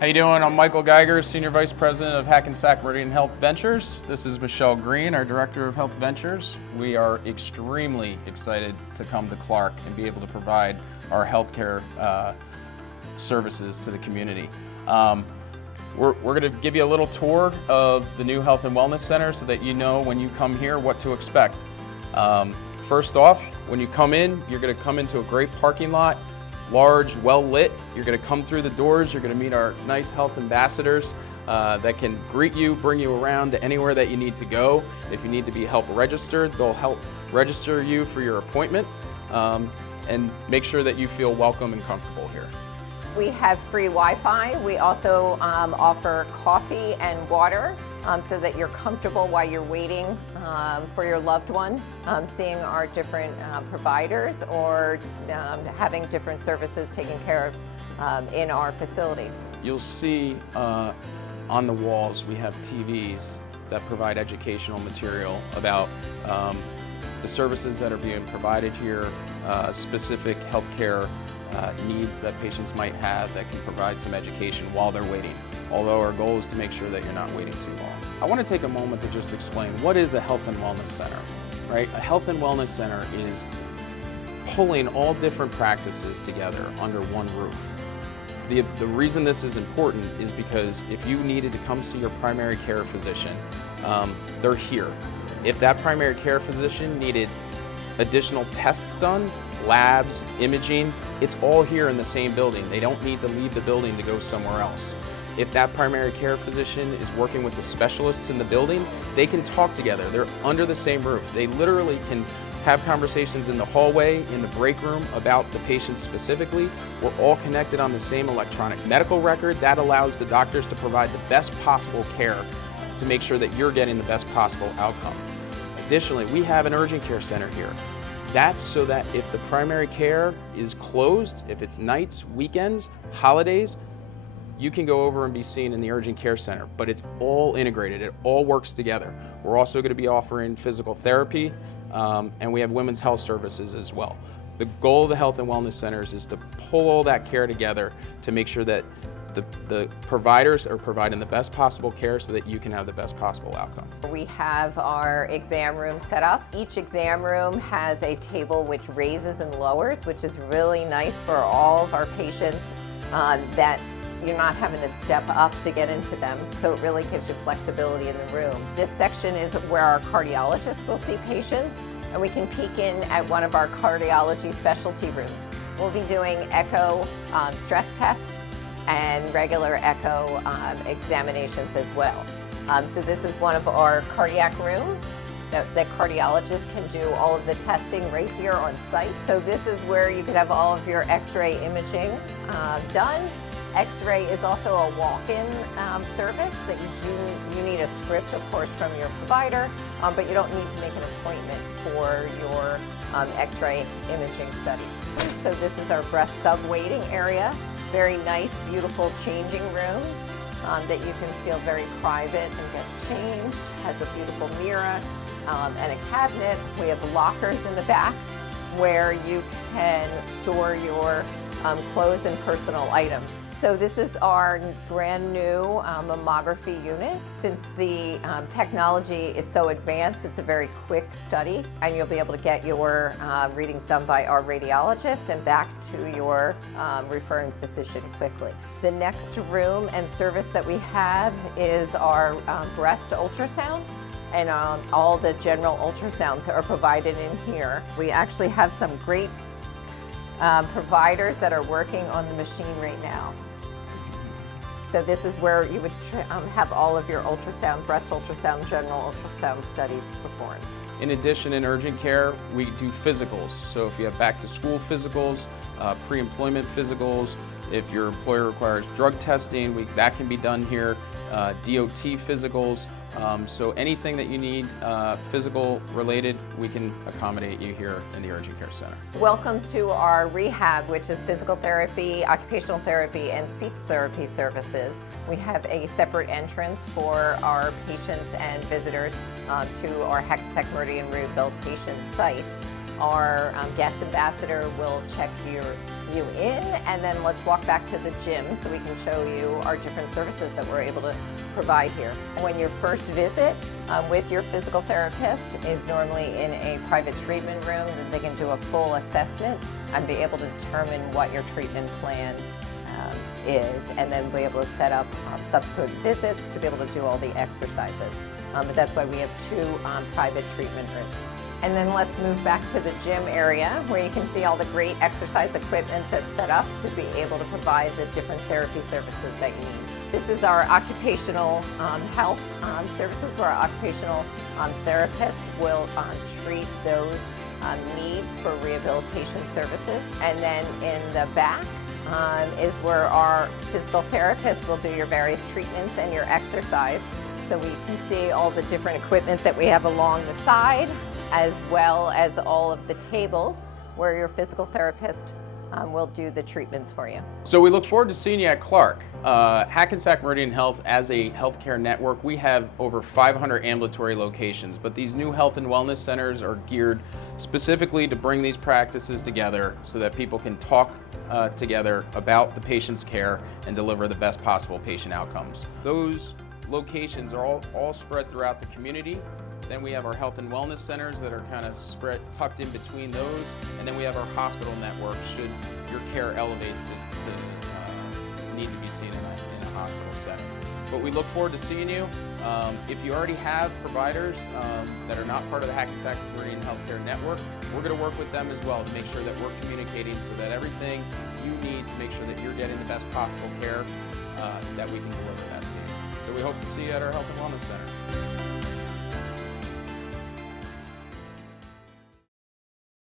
How you doing? I'm Michael Geiger, Senior Vice President of Hackensack Meridian Health Ventures. This is Michelle Green, our Director of Health Ventures. We are extremely excited to come to Clark and be able to provide our healthcare services to the community. We're going to give you a little tour of the new Health and Wellness Center so that you know when you come here what to expect. First off, when you come in, you're going to come into a great parking lot. Large, well lit. You're going to come through the doors. You're going to meet our nice health ambassadors that can greet you, bring you around to anywhere that you need to go. If you need to be help registered, they'll help register you for your appointment and make sure that you feel welcome and comfortable here. We have free Wi-Fi. We also offer coffee and water so that you're comfortable while you're waiting for your loved one, seeing our different providers or having different services taken care of in our facility. You'll see on the walls we have TVs that provide educational material about the services that are being provided here, specific healthcare needs that patients might have that can provide some education while they're waiting. Although our goal is to make sure that you're not waiting too long. I want to take a moment to just explain what is a health and wellness center, right? A health and wellness center is pulling all different practices together under one roof. The reason this is important is because if you needed to come see your primary care physician, they're here. If that primary care physician needed additional tests done, labs, imaging, it's all here in the same building. They don't need to leave the building to go somewhere else. If that primary care physician is working with the specialists in the building, they can talk together. They're under the same roof. They literally can have conversations in the hallway, in the break room about the patient specifically. We're all connected on the same electronic medical record. That allows the doctors to provide the best possible care to make sure that you're getting the best possible outcome. Additionally, we have an urgent care center here. That's so that if the primary care is closed, if it's nights, weekends, holidays, you can go over and be seen in the urgent care center, but it's all integrated. It all works together. We're also going to be offering physical therapy, and we have women's health services as well. The goal of the Health and Wellness Centers is to pull all that care together to make sure that the providers are providing the best possible care so that you can have the best possible outcome. We have our exam room set up. Each exam room has a table which raises and lowers, which is really nice for all of our patients that you're not having to step up to get into them, so it really gives you flexibility in the room. This section is where our cardiologists will see patients, and we can peek in at one of our cardiology specialty rooms. We'll be doing echo stress test and regular echo examinations as well. So this is one of our cardiac rooms that the cardiologist can do all of the testing right here on site. So this is where you could have all of your x-ray imaging done. X-ray is also a walk-in service that you need a script, of course, from your provider, but you don't need to make an appointment for your x-ray imaging study. So this is our breast sub-waiting area. Very nice, beautiful changing rooms that you can feel very private and get changed. Has a beautiful mirror and a cabinet. We have lockers in the back where you can store your clothes and personal items. So this is our brand new mammography unit. Since the technology is so advanced, it's a very quick study, and you'll be able to get your readings done by our radiologist and back to your referring physician quickly. The next room and service that we have is our breast ultrasound. And all the general ultrasounds are provided in here. We actually have some great providers that are working on the machine right now. So this is where you would have all of your ultrasound, breast ultrasound, general ultrasound studies performed. In addition, in urgent care, we do physicals. So if you have back to school physicals, pre-employment physicals, if your employer requires drug testing, that can be done here, DOT physicals. So anything that you need physical related, we can accommodate you here in the Urgent Care Center. Welcome to our rehab, which is physical therapy, occupational therapy, and speech therapy services. We have a separate entrance for our patients and visitors to our Hackensack Meridian rehabilitation site. Our guest ambassador will check your you in, and then let's walk back to the gym so we can show you our different services that we're able to provide here. When your first visit with your physical therapist is normally in a private treatment room, that they can do a full assessment and be able to determine what your treatment plan is, and then be able to set up subsequent visits to be able to do all the exercises. But that's why we have two private treatment rooms. And then let's move back to the gym area where you can see all the great exercise equipment that's set up to be able to provide the different therapy services that you need. This is our occupational health services where our occupational therapist will treat those needs for rehabilitation services. And then in the back is where our physical therapist will do your various treatments and your exercise. So we can see all the different equipment that we have along the side, as well as all of the tables where your physical therapist will do the treatments for you. So we look forward to seeing you at Clark. Hackensack Meridian Health, as a healthcare network, we have over 500 ambulatory locations, but these new health and wellness centers are geared specifically to bring these practices together so that people can talk together about the patient's care and deliver the best possible patient outcomes. Those locations are all spread throughout the community. Then we have our health and wellness centers that are kind of tucked in between those. And then we have our hospital network should your care elevate to need to be seen in a hospital setting. But we look forward to seeing you. If you already have providers that are not part of the Hackensack Meridian Healthcare Network, we're going to work with them as well to make sure that we're communicating so that everything you need to make sure that you're getting the best possible care, that we can deliver that to you. So we hope to see you at our Health and Wellness Center.